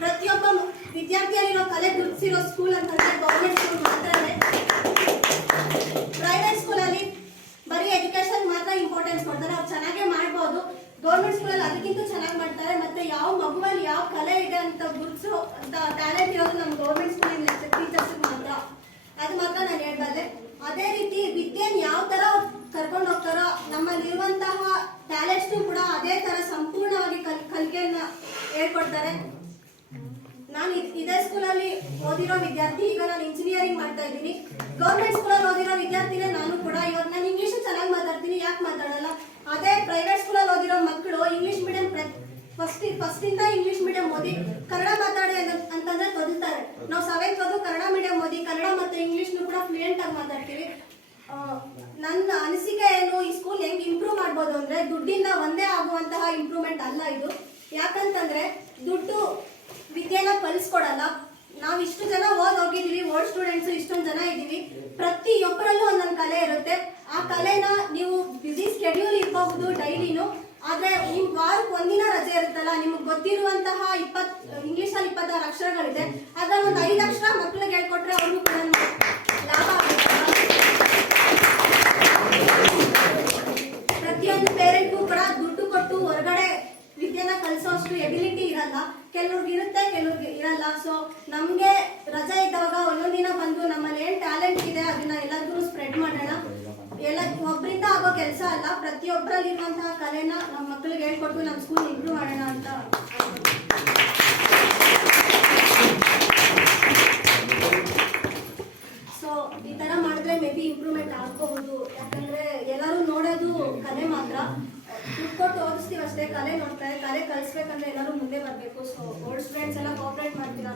ಪ್ರತಿಯೊಬ್ಬ ವಿದ್ಯಾರ್ಥಿಯಲ್ಲಿರೋ ಕಲೆ ಗುರುತಿಸಿರೋ ಸ್ಕೂಲ್ ಅಂತಂದ್ರೆ ಗೌರ್ಮೆಂಟ್ ಸ್ಕೂಲ್ ಮಾತ್ರನೇ. ಪ್ರೈವೇಟ್ ಸ್ಕೂಲಲ್ಲಿ ಬರೀ ಎಜುಕೇಶನ್ ಮಾತ್ರ ಇಂಪಾರ್ಟೆನ್ಸ್ ಕೊಡ್ತಾರೆ, ಅವ್ರು ಚೆನ್ನಾಗೇ ಮಾಡ್ಬೋದು. ಗೌರ್ಮೆಂಟ್ ಸ್ಕೂಲಲ್ಲಿ ಅದಕ್ಕಿಂತ ಚೆನ್ನಾಗಿ ಮಾಡ್ತಾರೆ. ಮತ್ತೆ ಯಾವ ಮಗುವಲ್ಲಿ ಯಾವ ಕಲೆ ಇದೆ ಅಂತ ಗುರುತಿಸೋ ಅಂತ ಟ್ಯಾಲೆಂಟ್ ಇರೋದು ನಮ್ಮ ಗೌರ್ಮೆಂಟ್ ಸ್ಕೂಲಿನ ಟೀಚರ್ಸ್ ಮಾತ್ರ. ಅದು ಮಾತ್ರ ನಾನು ಹೇಳ್ಬಲ್ಲೆ. ಅದೇ ರೀತಿ ವಿದ್ಯೆನ ಯಾವ ತರ ಕರ್ಕೊಂಡು ಹೋಗ್ತಾರೋ ನಮ್ಮಲ್ಲಿರುವಂತಹ ಟ್ಯಾಲೆಂಟ್ಸ್ ಕೂಡ ಅದೇ ತರ ಸಂಪೂರ್ಣವಾಗಿ ಕಲಿಕೆಯನ್ನ ಹೇಳ್ಕೊಡ್ತಾರೆ. ನಾನು ಇದೇ ಸ್ಕೂಲಲ್ಲಿ ಓದಿರೋ ವಿದ್ಯಾರ್ಥಿ, ಈಗ ನಾನು ಇಂಜಿನಿಯರಿಂಗ್ ಮಾಡ್ತಾ ಇದ್ದೀನಿ. ಗೌರ್ಮೆಂಟ್ ಸ್ಕೂಲಲ್ಲಿ ಓದಿರೋ ವಿದ್ಯಾರ್ಥಿನೇ ನಾನು ಕೂಡ. ಇವಾಗ ನಾನು ಇಂಗ್ಲೀಷ್ ಚೆನ್ನಾಗಿ ಮಾತಾಡ್ತೀನಿ, ಯಾಕೆ ಮಾತಾಡಲ್ಲ? ಅದೇ ಪ್ರೈವೇಟ್ ಸ್ಕೂಲಲ್ಲಿ ಓದಿರೋ ಮಕ್ಕಳು ಇಂಗ್ಲೀಷ್ ಮೀಡಿಯಂ ಫಸ್ಟ್ ಇಂದ ಇಂಗ್ಲೀಷ್ ಮೀಡಿಯಂ ಓದಿ ಕನ್ನಡ ಮಾತಾಡಿ ಅಂತಂದ್ರೆ ತೊದಲ್ತಾರೆ. ನಾವು 7th ಓದು ಕನ್ನಡ ಮೀಡಿಯಂ ಓದಿ ಕನ್ನಡ ಮತ್ತೆ ಇಂಗ್ಲೀಷ್ನು ಕೂಡ ಫ್ಲೂಯೆಂಟ್ ಆಗಿ ಮಾತಾಡ್ತೀವಿ. ನನ್ನ ಅನಿಸಿಕೆ ಏನು, ಈ ಸ್ಕೂಲ್ ಹೆಂಗ್ ಇಂಪ್ರೂವ್ ಮಾಡ್ಬೋದು ಅಂದ್ರೆ ದುಡ್ಡಿಂದ ಒಂದೇ ಆಗುವಂತಹ ಇಂಪ್ರೂವ್ಮೆಂಟ್ ಅಲ್ಲ ಇದು. ಯಾಕಂತಂದ್ರೆ ದುಡ್ಡು ವಿದ್ಯೆನ ಕಲಿಸ್ಕೊಡಲ್ಲ. ನಾವ್ ಇಷ್ಟು ಜನ ಹೋಗಿದೀವಿ, ಓಲ್ಡ್ ಸ್ಟೂಡೆಂಟ್ಸ್ ಇಷ್ಟೊಂದು ಜನ ಇದೀವಿ. ಪ್ರತಿಯೊಬ್ಬರಲ್ಲೂ ಒಂದೊಂದು ಕಲೆ ಇರುತ್ತೆ. ಆ ಕಲೆನ ನೀವು ಬಿಸಿ ಸ್ಕೆಡ್ಯೂಲ್ ಇರಬಹುದು ಡೈಲಿನು, ಆದ್ರೆ ನಿಮ್ ವಾರಕ್ಕೆ ಒಂದಿನ ರಜೆ ಇರುತ್ತಲ್ಲ, ನಿಮ್ಗೆ ಗೊತ್ತಿರುವಂತಹ ಇಂಗ್ಲಿಷ್ ಅಲ್ಲಿ 26 ಅಕ್ಷರಗಳಿದೆ, ಅದ್ರಲ್ಲಿ ಒಂದು 5 ಅಕ್ಷರ ಮಕ್ಳಿಗೆ ಹೇಳ್ಕೊಟ್ರೆ ಅವ್ರಿಗೂ ಕೂಡ ಲಾಭ ಆಗುತ್ತೆ. ಪ್ರತಿಯೊಂದು ಪೇರೆಂಟ್ಗೂ ಕೂಡ ದುಡ್ಡು ಕೊಟ್ಟು ಹೊರಗಡೆ ವಿದ್ಯೆನ ಕಲಿಸೋಷ್ಟು ಎಬಿಲಿಟಿ ಇರಲ್ಲ. ಕೆಲವ್ರಿಗೆ ಇರುತ್ತೆ, ಕೆಲವ್ರಿಗೆ ಇರಲ್ಲ. ಸೊ ನಮ್ಗೆ ರಜೆ ಇದ್ದಾಗ ಒಂದೊಂದಿನ ಬಂದು ನಮ್ಮಲ್ಲಿ ಏನ್ ಟ್ಯಾಲೆಂಟ್ ಇದೆ ಅದನ್ನ ಎಲ್ಲರಿಗೂ ಸ್ಪ್ರೆಡ್ ಮಾಡೋಣ. ಒಬ್ಬರಿಂದ ಆಗೋ ಕೆಲಸ ಅಲ್ಲ, ಪ್ರತಿಯೊಬ್ಬರಲ್ಲಿರುವಂತಹ ಕಲೆನ ನಮ್ಮ ಮಕ್ಕಳಿಗೆ ಹೇಳ್ಕೊಟ್ಟು ನಮ್ಮ ಸ್ಕೂಲ್ ಇಂಪ್ರೂವ್ ಮಾಡೋಣ ಅಂತ. ಸೊ ಈ ತರ ಮಾಡಿದ್ರೆ ಮೇ ಬಿ ಇಂಪ್ರೂವ್ಮೆಂಟ್ ಆಗಬಹುದು. ಯಾಕಂದ್ರೆ ಎಲ್ಲರೂ ನೋಡೋದು ಕಲೆ ಮಾತ್ರ, ದುಡ್ಡು ಕೊಟ್ಟು ಓದಿಸ್ತೀವಿ ಅಷ್ಟೇ, ಕಲೆ ನೋಡ್ತಾರೆ. ಕಲೆ ಕಲಿಸ್ಬೇಕಂದ್ರೆ ಎಲ್ಲರೂ ಮುಂದೆ ಬರಬೇಕು. ಸೊ ಓಲ್ಡ್ ಸ್ಟೂಡೆಂಟ್ಸ್ ಎಲ್ಲ ಕೋಆಪರೇಟ್ ಮಾಡ್ತೀರಾ